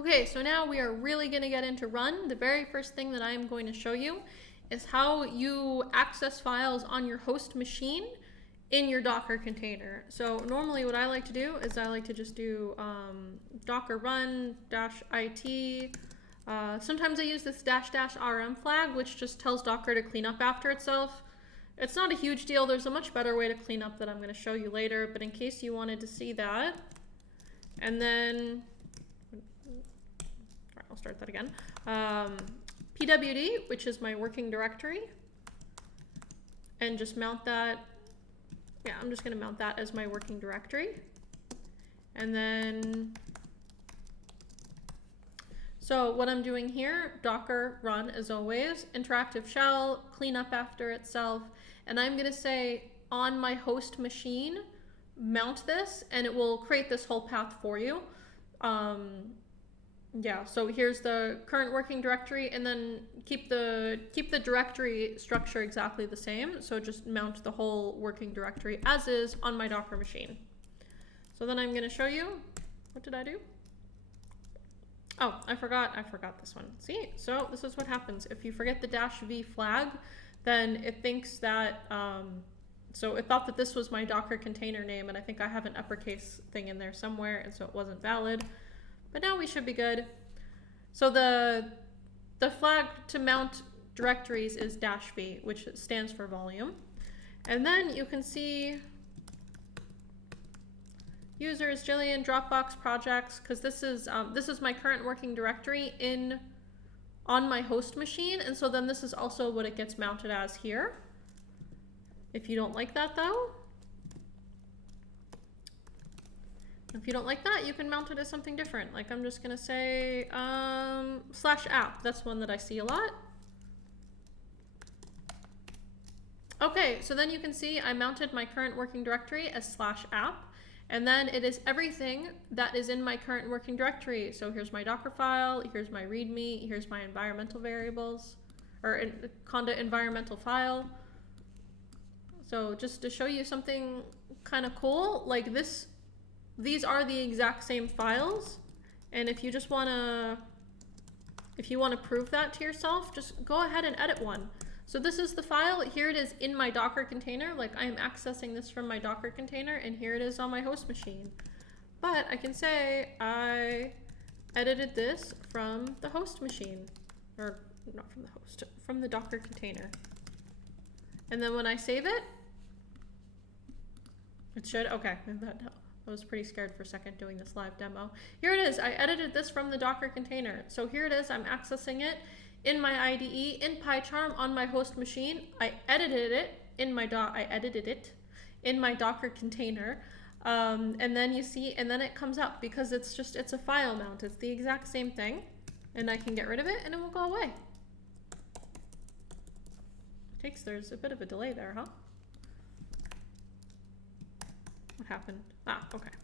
Okay, so now we are really going to get into Run. The very first thing that I am going to show you is how you access files on your host machine in your Docker container. So normally what I like to do is I like to just do docker run -it. Sometimes I use this --rm flag, which just tells Docker to clean up after itself. It's not a huge deal. There's a much better way to clean up that I'm going to show you later, but in case you wanted to see that. And then, I'll start that again. pwd, which is my working directory, and just mount that. Yeah, I'm just going to mount that as my working directory. And then, so what I'm doing here, docker run as always, interactive shell, clean up after itself, and I'm going to say on my host machine, mount this, and it will create this whole path for you. Yeah, so here's the current working directory, and then keep the directory structure exactly the same. So just mount the whole working directory as is on my Docker machine. So then I'm going to show you, what did I do? Oh, I forgot this one. See, so this is what happens. If you forget the -v flag, then it thinks that, so it thought that this was my Docker container name, and I think I have an uppercase thing in there somewhere, and so it wasn't valid. But now we should be good. So the flag to mount directories is -v, which stands for volume. And then you can see users, Jillian, Dropbox projects, because this is my current working directory on my host machine, and so then this is also what it gets mounted as here. If you don't like that though, if you don't like that, you can mount it as something different. Like I'm just gonna say /app. That's one that I see a lot. Okay, so then you can see I mounted my current working directory as /app, and then it is everything that is in my current working directory. So here's my Docker file, here's my README, here's my environmental variables, or conda environmental file. So just to show you something kind of cool, like this, these are the exact same files, and if you just wanna prove that to yourself, just go ahead and edit one. So this is the file, here it is in my Docker container, like I am accessing this from my Docker container, and here it is on my host machine. But I can say I edited this from the host machine, or not from the host, from the Docker container. And then when I save it, it should, okay, I was pretty scared for a second doing this live demo. Here it is, I edited this from the Docker container. So here it is, I'm accessing it in my IDE, in PyCharm, on my host machine. I edited it in my Docker container. And then you see, and then it comes up because it's a file mount. It's the exact same thing. And I can get rid of it and it will go away. There's a bit of a delay there, huh? What happened? Ah, okay.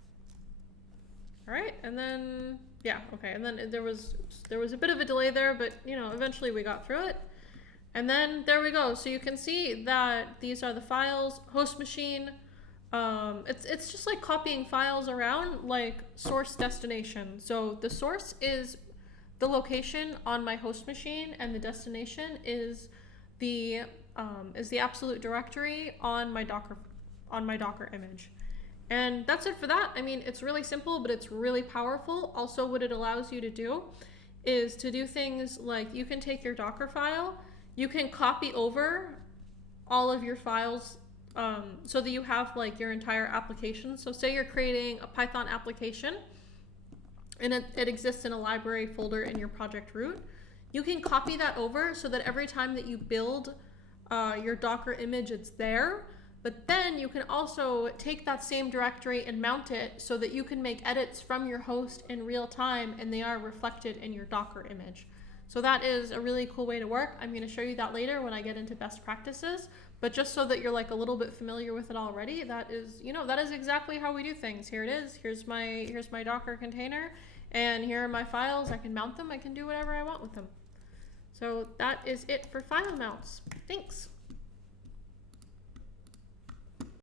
All right, and then, yeah, okay, and then there was a bit of a delay there, but you know, eventually we got through it. And then there we go. So you can see that these are the files, host machine. It's just like copying files around, like source destination. So the source is the location on my host machine, and the destination is the absolute directory on my Docker image. And that's it for that. I mean, it's really simple, but it's really powerful. Also, what it allows you to do is to do things like you can take your Docker file, you can copy over all of your files so that you have like your entire application. So say you're creating a Python application and it exists in a library folder in your project root. You can copy that over so that every time that you build your Docker image, it's there. But then you can also take that same directory and mount it so that you can make edits from your host in real time, and they are reflected in your Docker image. So that is a really cool way to work. I'm going to show you that later when I get into best practices, but just so that you're like a little bit familiar with it already, that is, you know, that is exactly how we do things. Here it is. Here's my Docker container, and here are my files. I can mount them. I can do whatever I want with them. So that is it for file mounts. Thanks.